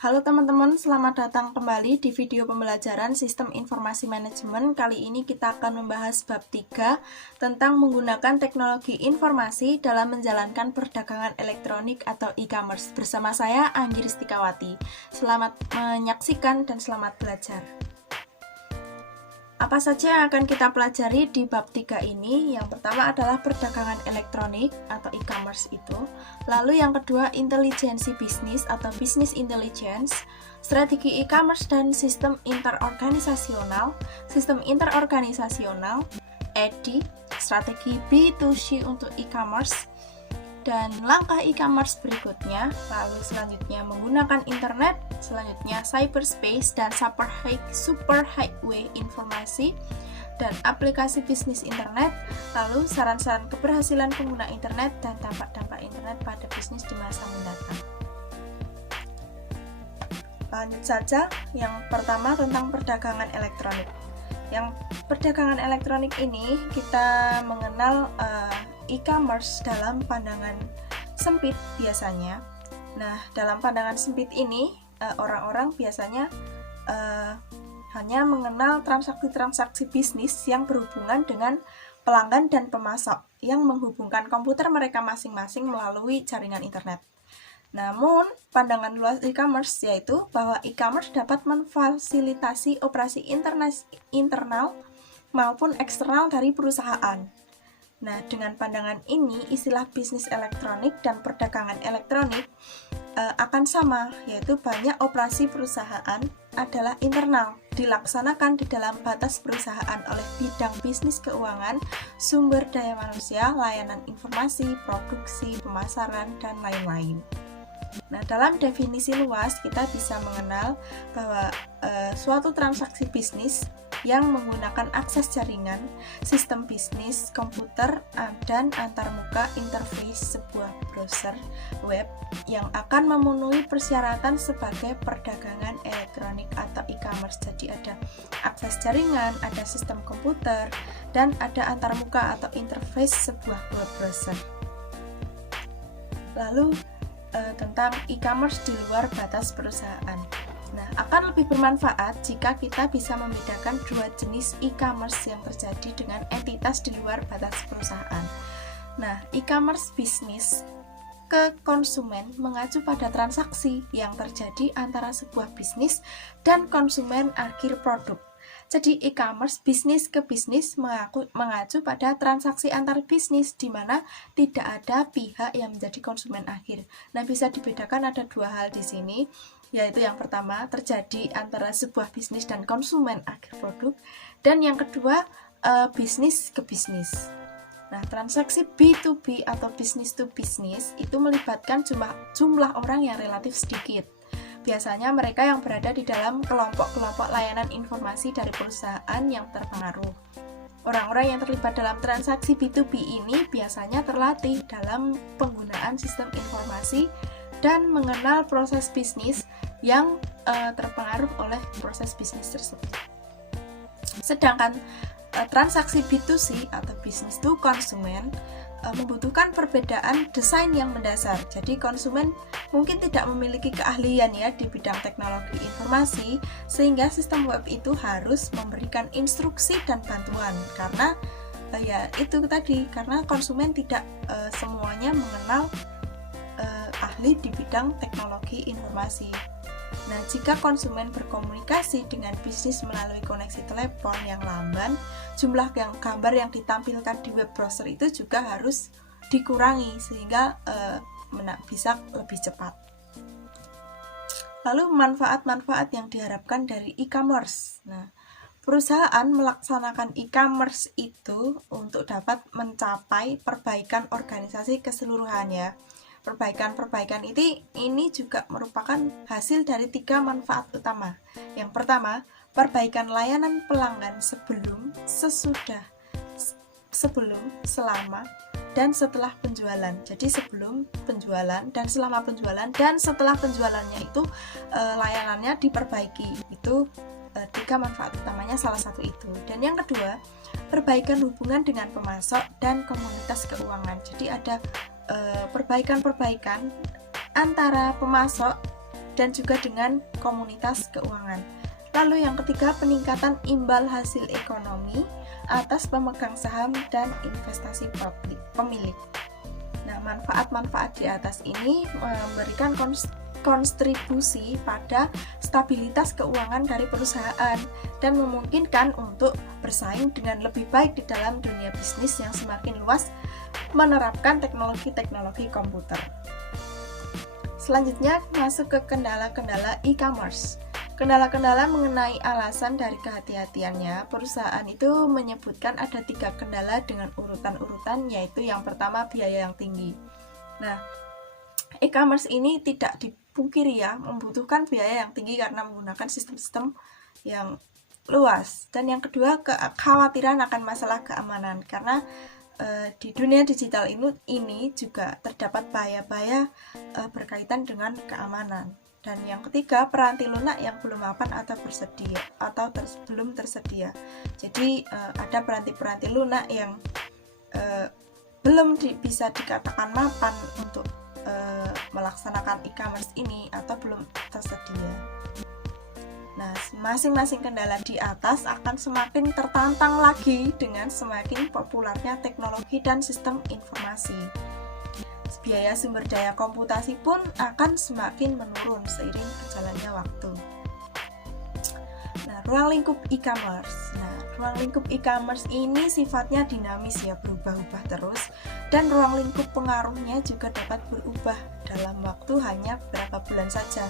Halo teman-teman, selamat datang kembali di video pembelajaran Sistem Informasi Manajemen. Kali ini kita akan membahas bab 3 tentang menggunakan teknologi informasi dalam menjalankan perdagangan elektronik atau e-commerce. Bersama saya, Anggi Ristikawati. Selamat menyaksikan dan selamat belajar. Apa saja yang akan kita pelajari di bab 3 ini? Yang pertama adalah perdagangan elektronik atau e-commerce itu. Lalu yang kedua, intelijensi bisnis atau business intelligence, strategi e-commerce dan sistem interorganisasional, EDI, strategi B2C untuk e-commerce, dan langkah e-commerce berikutnya. Lalu selanjutnya menggunakan internet, selanjutnya cyberspace dan superhighway informasi dan aplikasi bisnis internet, lalu saran-saran keberhasilan pengguna internet dan dampak-dampak internet pada bisnis di masa mendatang. Lanjut saja, yang pertama tentang perdagangan elektronik. Yang perdagangan elektronik ini kita mengenal e-commerce dalam pandangan sempit biasanya. Nah, dalam pandangan sempit ini orang-orang biasanya hanya mengenal transaksi-transaksi bisnis yang berhubungan dengan pelanggan dan pemasok yang menghubungkan komputer mereka masing-masing melalui jaringan internet. Namun, pandangan luas e-commerce yaitu bahwa e-commerce dapat memfasilitasi operasi internal maupun eksternal dari perusahaan. Nah, dengan pandangan ini, istilah bisnis elektronik dan perdagangan elektronik akan sama, yaitu banyak operasi perusahaan adalah internal, dilaksanakan di dalam batas perusahaan oleh bidang bisnis keuangan, sumber daya manusia, layanan informasi, produksi, pemasaran, dan lain-lain. Nah, dalam definisi luas kita bisa mengenal bahwa suatu transaksi bisnis yang menggunakan akses jaringan, sistem bisnis, komputer, dan antarmuka interface sebuah browser web yang akan memenuhi persyaratan sebagai perdagangan elektronik atau e-commerce. Jadi ada akses jaringan, ada sistem komputer, dan ada antarmuka atau interface sebuah web browser. Lalu tentang e-commerce di luar batas perusahaan. Nah, akan lebih bermanfaat jika kita bisa membedakan dua jenis e-commerce yang terjadi dengan entitas di luar batas perusahaan. Nah, e-commerce bisnis ke konsumen mengacu pada transaksi yang terjadi antara sebuah bisnis dan konsumen akhir produk. Jadi e-commerce bisnis ke bisnis mengacu pada transaksi antar bisnis di mana tidak ada pihak yang menjadi konsumen akhir. Nah, bisa dibedakan ada dua hal di sini, yaitu yang pertama terjadi antara sebuah bisnis dan konsumen akhir produk, dan yang kedua bisnis ke bisnis. Nah, transaksi B2B atau business to business itu melibatkan jumlah orang yang relatif sedikit. Biasanya mereka yang berada di dalam kelompok-kelompok layanan informasi dari perusahaan yang terpengaruh. Orang-orang yang terlibat dalam transaksi B2B ini biasanya terlatih dalam penggunaan sistem informasi dan mengenal proses bisnis yang terpengaruh oleh proses bisnis tersebut. Sedangkan transaksi B2C atau business to consumer membutuhkan perbedaan desain yang mendasar. Jadi konsumen mungkin tidak memiliki keahlian ya di bidang teknologi informasi, sehingga sistem web itu harus memberikan instruksi dan bantuan karena ya itu tadi, karena konsumen tidak semuanya mengenal ahli di bidang teknologi informasi. Nah, jika konsumen berkomunikasi dengan bisnis melalui koneksi telepon yang lamban, jumlah gambar yang ditampilkan di web browser itu juga harus dikurangi sehingga bisa lebih cepat. Lalu manfaat-manfaat yang diharapkan dari e-commerce. Nah, perusahaan melaksanakan e-commerce itu untuk dapat mencapai perbaikan organisasi keseluruhannya. Perbaikan ini juga merupakan hasil dari 3 manfaat utama. Yang pertama, perbaikan layanan pelanggan sebelum, sesudah, selama, dan setelah penjualan. Jadi sebelum penjualan dan selama penjualan dan setelah penjualannya itu layanannya diperbaiki. Itu 3 manfaat utamanya, salah satu itu. Dan yang kedua, perbaikan hubungan dengan pemasok dan komunitas keuangan. Jadi ada perbaikan-perbaikan antara pemasok dan juga dengan komunitas keuangan. Lalu yang ketiga, peningkatan imbal hasil ekonomi atas pemegang saham dan investasi pemilik. Nah, manfaat-manfaat di atas ini memberikan kontribusi pada stabilitas keuangan dari perusahaan dan memungkinkan untuk bersaing dengan lebih baik di dalam dunia bisnis yang semakin luas menerapkan teknologi-teknologi komputer. Selanjutnya masuk ke kendala-kendala e-commerce. Kendala-kendala mengenai alasan dari kehati-hatiannya, perusahaan itu menyebutkan ada 3 kendala dengan urutan-urutan, yaitu yang pertama biaya yang tinggi. Nah, e-commerce ini tidak dipungkiri ya, membutuhkan biaya yang tinggi karena menggunakan sistem-sistem yang luas. Dan yang kedua, kekhawatiran akan masalah keamanan, karena di dunia digital ini juga terdapat bahaya-bahaya berkaitan dengan keamanan. Dan yang ketiga, peranti lunak yang belum mapan atau bersedia atau belum tersedia. Jadi ada peranti-peranti lunak yang belum bisa dikatakan mapan untuk melaksanakan e-commerce ini atau belum tersedia. Nah, masing-masing kendala di atas akan semakin tertantang lagi dengan semakin populernya teknologi dan sistem informasi. Biaya sumber daya komputasi pun akan semakin menurun seiring berjalannya waktu. Nah, ruang lingkup e-commerce. Nah, ruang lingkup e-commerce ini sifatnya dinamis ya, berubah-ubah terus, dan ruang lingkup pengaruhnya juga dapat berubah dalam waktu hanya beberapa bulan saja.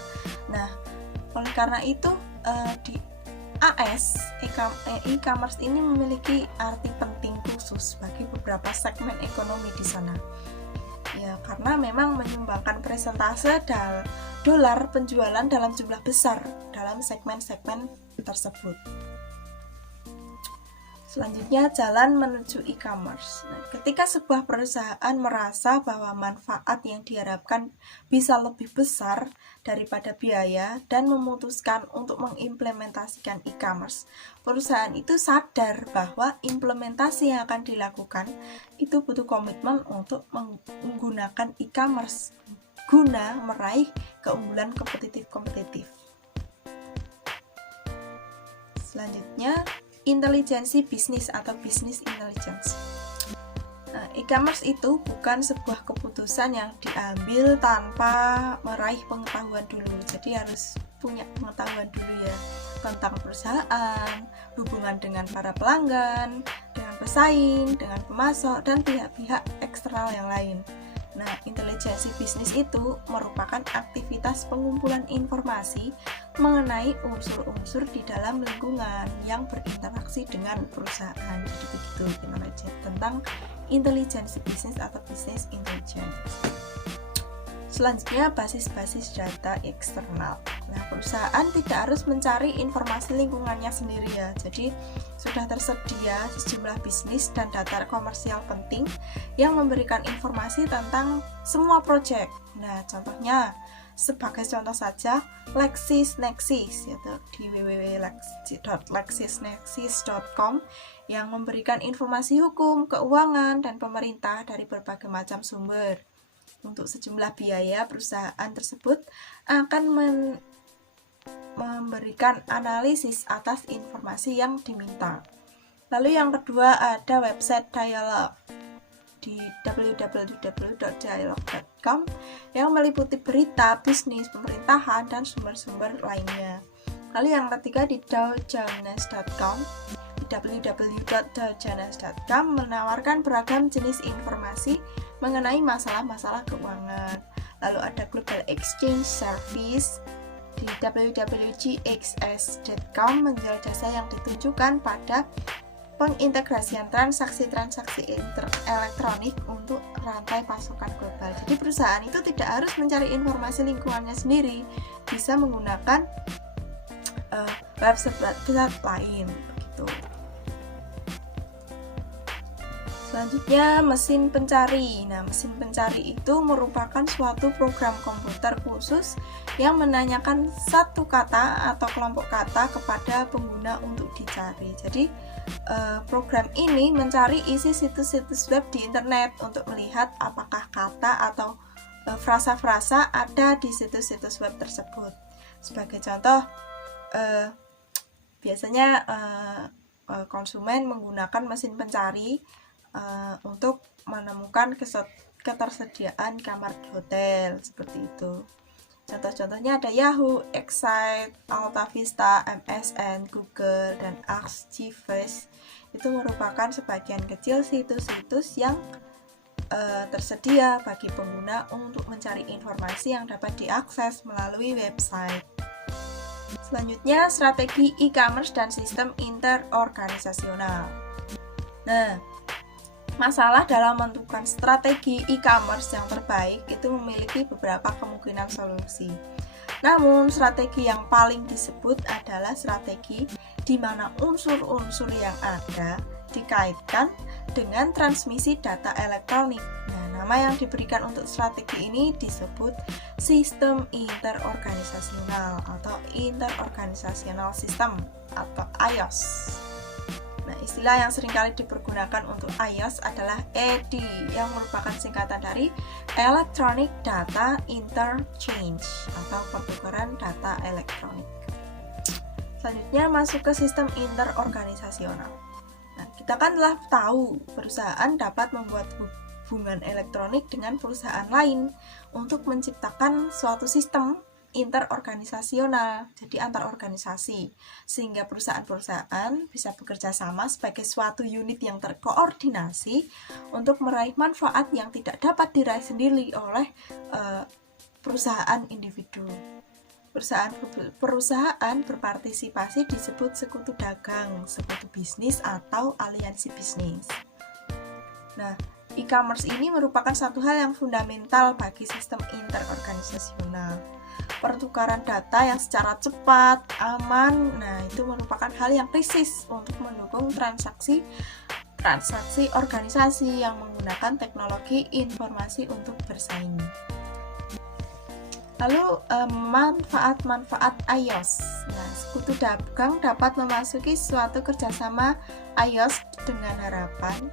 Nah, oleh karena itu di AS e-commerce ini memiliki arti penting khusus bagi beberapa segmen ekonomi di sana. Ya, karena memang menyumbangkan persentase dolar penjualan dalam jumlah besar dalam segmen-segmen tersebut. Selanjutnya, jalan menuju e-commerce. Nah, ketika sebuah perusahaan merasa bahwa manfaat yang diharapkan bisa lebih besar daripada biaya dan memutuskan untuk mengimplementasikan e-commerce, perusahaan itu sadar bahwa implementasi yang akan dilakukan itu butuh komitmen untuk menggunakan e-commerce guna meraih keunggulan kompetitif. Selanjutnya, intelijensi bisnis atau business intelligence. Nah, e-commerce itu bukan sebuah keputusan yang diambil tanpa meraih pengetahuan dulu. Jadi harus punya pengetahuan dulu ya tentang perusahaan, hubungan dengan para pelanggan, dengan pesaing, dengan pemasok, dan pihak-pihak eksternal yang lain. Nah, intelijensi bisnis itu merupakan aktivitas pengumpulan informasi mengenai unsur-unsur di dalam lingkungan yang berinteraksi dengan perusahaan. Jadi begitu tentang intelijensi bisnis atau business intelligence. Selanjutnya, basis-basis data eksternal. Nah, perusahaan tidak harus mencari informasi lingkungannya sendiri ya. Jadi sudah tersedia sejumlah bisnis dan data komersial penting yang memberikan informasi tentang semua proyek. Nah, contohnya sebagai contoh saja LexisNexis yaitu di www.lexisnexis.com yang memberikan informasi hukum, keuangan, dan pemerintah dari berbagai macam sumber. Untuk sejumlah biaya, perusahaan tersebut akan memberikan analisis atas informasi yang diminta. Lalu yang kedua ada website Dialog di www.dialog.com yang meliputi berita, bisnis, pemerintahan, dan sumber-sumber lainnya. Lalu yang ketiga di dowjones.com. www.dowjones.com menawarkan beragam jenis informasi mengenai masalah-masalah keuangan. Lalu ada Global Exchange Service di www.gxs.com menjual jasa yang ditujukan pada pengintegrasian transaksi-transaksi elektronik untuk rantai pasokan global. Jadi perusahaan itu tidak harus mencari informasi lingkungannya sendiri, bisa menggunakan website lain begitu. Selanjutnya, mesin pencari. Nah, mesin pencari itu merupakan suatu program komputer khusus yang menanyakan satu kata atau kelompok kata kepada pengguna untuk dicari. Jadi, program ini mencari isi situs-situs web di internet untuk melihat apakah kata atau frasa-frasa ada di situs-situs web tersebut. Sebagai contoh, biasanya konsumen menggunakan mesin pencari untuk menemukan ketersediaan kamar di hotel, seperti itu. Contoh-contohnya ada Yahoo, Excite, AltaVista, MSN, Google, dan Archviz. Itu merupakan sebagian kecil situs-situs yang tersedia bagi pengguna untuk mencari informasi yang dapat diakses melalui website. Selanjutnya, strategi e-commerce dan sistem interorganisasional. Nah, masalah dalam menentukan strategi e-commerce yang terbaik itu memiliki beberapa kemungkinan solusi. Namun, strategi yang paling disebut adalah strategi di mana unsur-unsur yang ada dikaitkan dengan transmisi data elektronik. Nah, nama yang diberikan untuk strategi ini disebut sistem interorganisasional atau interorganisational system atau IOS. Nah, istilah yang seringkali dipergunakan untuk IOS adalah EDI yang merupakan singkatan dari Electronic Data Interchange atau pertukaran data elektronik. Selanjutnya masuk ke sistem interorganisasional. Nah, kita kan telah tahu perusahaan dapat membuat hubungan elektronik dengan perusahaan lain untuk menciptakan suatu sistem interorganisasional, jadi antar organisasi, sehingga perusahaan-perusahaan bisa bekerja sama sebagai suatu unit yang terkoordinasi untuk meraih manfaat yang tidak dapat diraih sendiri oleh perusahaan individu. Perusahaan berpartisipasi disebut sekutu dagang, sekutu bisnis, atau aliansi bisnis. Nah, e-commerce ini merupakan satu hal yang fundamental bagi sistem interorganisasional. Pertukaran data yang secara cepat, aman, nah itu merupakan hal yang kritis untuk mendukung transaksi organisasi yang menggunakan teknologi informasi untuk bersaing. Lalu manfaat-manfaat IOS. Nah, sekutu dagang dapat memasuki suatu kerjasama IOS dengan harapan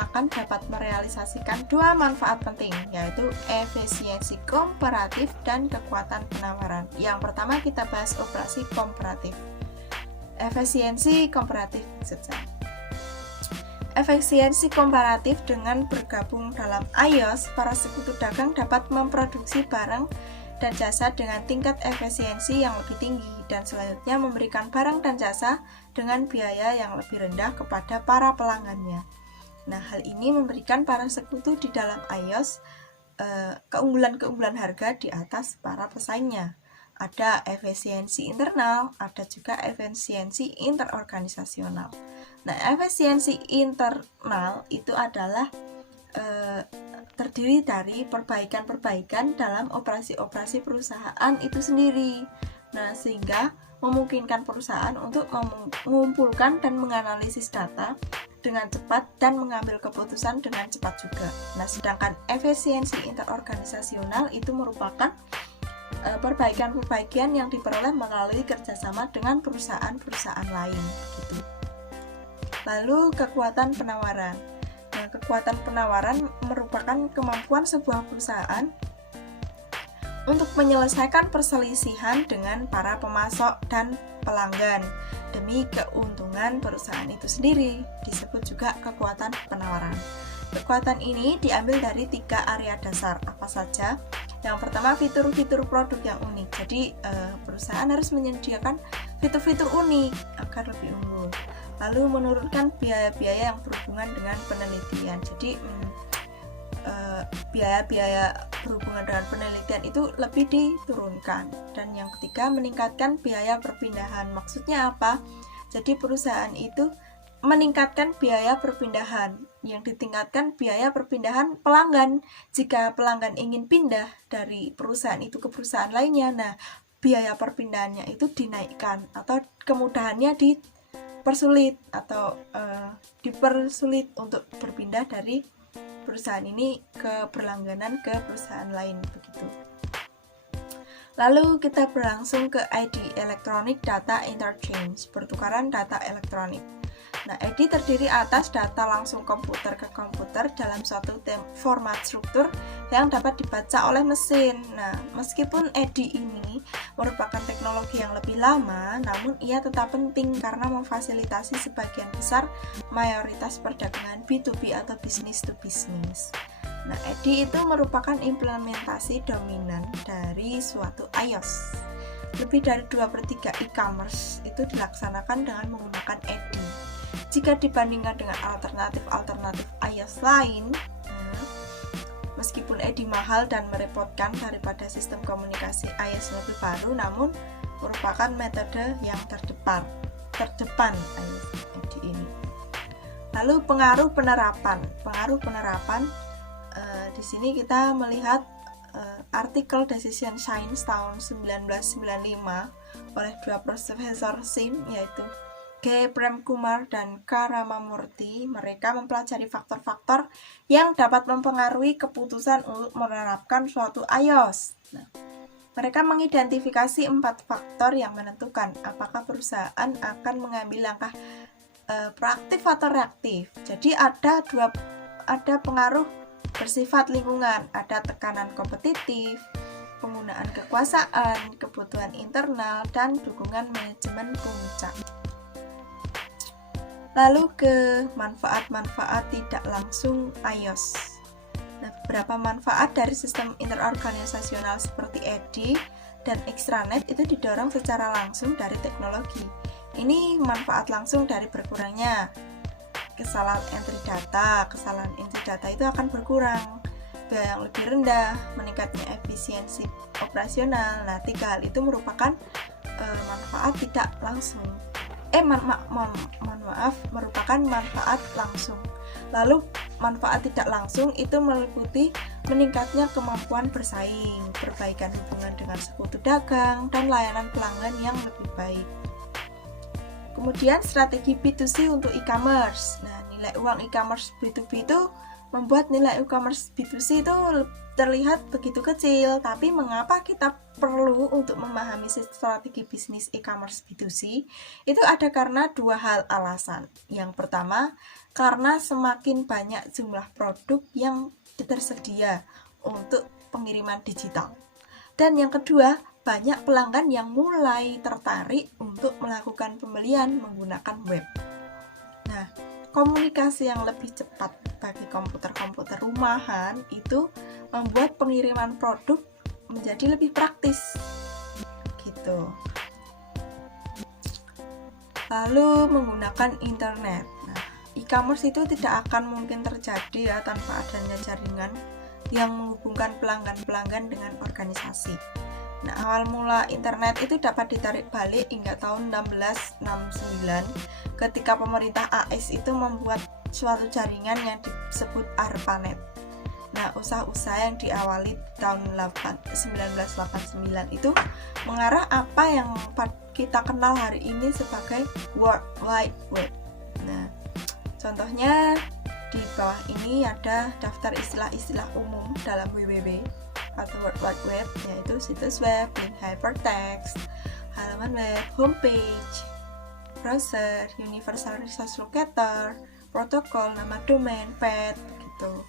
akan dapat merealisasikan dua manfaat penting, yaitu efisiensi komparatif dan kekuatan penawaran. Yang pertama kita bahas operasi komparatif. Efisiensi komparatif saja. Efisiensi komparatif dengan bergabung dalam IOS, para sekutu dagang dapat memproduksi barang dan jasa dengan tingkat efisiensi yang lebih tinggi dan selanjutnya memberikan barang dan jasa dengan biaya yang lebih rendah kepada para pelanggannya. Nah, hal ini memberikan para sekutu di dalam IOS keunggulan-keunggulan harga di atas para pesaingnya. Ada efisiensi internal, ada juga efisiensi interorganisasional. Nah, efisiensi internal itu adalah terdiri dari perbaikan-perbaikan dalam operasi-operasi perusahaan itu sendiri. Nah, sehingga memungkinkan perusahaan untuk mengumpulkan dan menganalisis data dengan cepat dan mengambil keputusan dengan cepat juga. Nah, sedangkan efisiensi interorganisasional itu merupakan perbaikan-perbaikan yang diperoleh melalui kerjasama dengan perusahaan-perusahaan lain. Gitu. Lalu kekuatan penawaran. Nah, kekuatan penawaran merupakan kemampuan sebuah perusahaan untuk menyelesaikan perselisihan dengan para pemasok dan pelanggan demi keuntungan perusahaan itu sendiri, disebut juga kekuatan penawaran. Kekuatan ini diambil dari 3 area dasar, apa saja? Yang pertama, fitur-fitur produk yang unik. Jadi perusahaan harus menyediakan fitur-fitur unik agar lebih unggul. Lalu menurunkan biaya-biaya yang berhubungan dengan penelitian. Jadi biaya-biaya berhubungan dengan penelitian itu lebih diturunkan. Dan yang ketiga, meningkatkan biaya perpindahan. Maksudnya apa? Jadi perusahaan itu meningkatkan biaya perpindahan. Yang ditingkatkan biaya perpindahan pelanggan. Jika pelanggan ingin pindah dari perusahaan itu ke perusahaan lainnya, nah biaya perpindahannya itu dinaikkan atau kemudahannya dipersulit atau dipersulit untuk berpindah dari perusahaan ini ke berlangganan ke perusahaan lain, begitu. Lalu kita berlangsung ke ID, Electronic Data Interchange, pertukaran data elektronik. Nah, EDI terdiri atas data langsung komputer ke komputer dalam suatu format struktur yang dapat dibaca oleh mesin. Nah, meskipun EDI ini merupakan teknologi yang lebih lama, namun ia tetap penting karena memfasilitasi sebagian besar mayoritas perdagangan B2B atau business to business. Nah, EDI itu merupakan implementasi dominan dari suatu iOS. Lebih dari 2/3 e-commerce itu dilaksanakan dengan menggunakan EDI. Jika dibandingkan dengan alternatif iOS lain, meskipun EDI mahal dan merepotkan daripada sistem komunikasi iOS yang lebih baru, namun merupakan metode yang terdepan iOS EDI ini. Lalu pengaruh penerapan. Di sini kita melihat artikel Decision Science tahun 1995 oleh dua profesor SIM, yaitu G. Premkumar dan K. Ramamurthy. Mereka mempelajari faktor-faktor yang dapat mempengaruhi keputusan untuk menerapkan suatu iOS. Nah, mereka mengidentifikasi 4 faktor yang menentukan apakah perusahaan akan mengambil langkah proaktif atau reaktif. Jadi ada pengaruh bersifat lingkungan, ada tekanan kompetitif, penggunaan kekuasaan, kebutuhan internal, dan dukungan manajemen puncak. Lalu ke manfaat-manfaat tidak langsung iOS. Nah, beberapa manfaat dari sistem interorganisasional seperti EDI dan extranet itu didorong secara langsung dari teknologi. Ini manfaat langsung dari berkurangnya kesalahan entry data itu akan berkurang, biaya yang lebih rendah, meningkatnya efisiensi operasional. Nah, 3 hal itu merupakan manfaat tidak langsung. Merupakan manfaat langsung. Lalu manfaat tidak langsung itu meliputi meningkatnya kemampuan bersaing, perbaikan hubungan dengan sekutu dagang, dan layanan pelanggan yang lebih baik. Kemudian strategi B2C untuk e-commerce. Nah, nilai uang e-commerce B2B itu membuat nilai e-commerce B2C itu terlihat begitu kecil. Tapi mengapa kita perlu untuk memahami strategi bisnis e-commerce B2C? Itu ada karena 2 hal alasan. Yang pertama, karena semakin banyak jumlah produk yang tersedia untuk pengiriman digital. Dan yang kedua, banyak pelanggan yang mulai tertarik untuk melakukan pembelian menggunakan web. Nah, komunikasi yang lebih cepat bagi komputer-komputer rumahan itu membuat pengiriman produk menjadi lebih praktis. Gitu. Lalu menggunakan internet. Nah, e-commerce itu tidak akan mungkin terjadi tanpa adanya jaringan yang menghubungkan pelanggan-pelanggan dengan organisasi. Nah, awal mula internet itu dapat ditarik balik hingga tahun 1669 ketika pemerintah AS itu membuat suatu jaringan yang disebut ARPANET. Nah, usaha-usaha yang diawali tahun 1989 itu mengarah apa yang kita kenal hari ini sebagai World Wide Web. Nah, contohnya di bawah ini ada daftar istilah-istilah umum dalam WWW atau World Wide Web, yaitu situs web, link hypertext, halaman web, homepage, browser, universal resource locator, protokol, nama domain, path, gitu.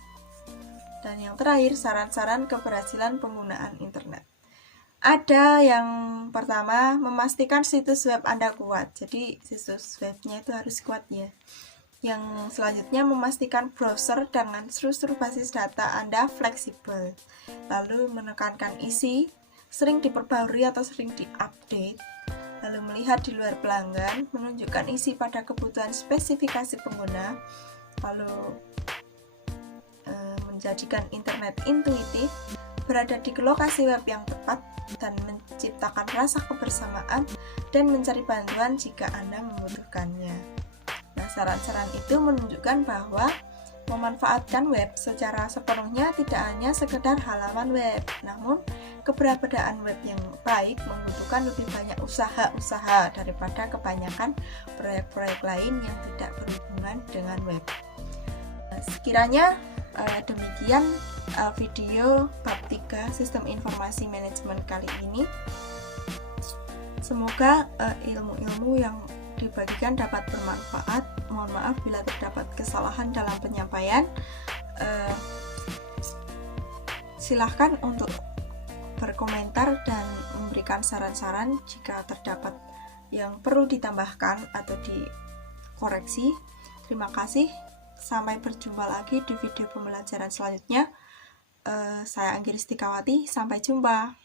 Dan yang terakhir, saran-saran keberhasilan penggunaan internet. Ada yang pertama, memastikan situs web Anda kuat. Jadi situs webnya itu harus kuat ya. Yang selanjutnya, memastikan browser dengan struktur basis data Anda fleksibel. Lalu menekankan isi, sering diperbarui atau sering diupdate. Lalu melihat di luar pelanggan, menunjukkan isi pada kebutuhan spesifikasi pengguna. Lalu menjadikan internet intuitif, berada di lokasi web yang tepat, dan menciptakan rasa kebersamaan dan mencari bantuan jika Anda membutuhkannya. Nah, saran-saran itu menunjukkan bahwa memanfaatkan web secara sepenuhnya tidak hanya sekedar halaman web, namun keberadaan web yang baik membutuhkan lebih banyak usaha-usaha daripada kebanyakan proyek-proyek lain yang tidak berhubungan dengan web. Sekiranya demikian video bab 3 Sistem Informasi Manajemen kali ini. Semoga ilmu-ilmu yang dibagikan dapat bermanfaat Mohon maaf bila terdapat kesalahan dalam penyampaian. Silahkan untuk berkomentar dan memberikan saran-saran jika terdapat yang perlu ditambahkan atau dikoreksi. Terima kasih. Sampai berjumpa lagi di video pembelajaran selanjutnya. Saya Anggi Ristikawati. Sampai jumpa.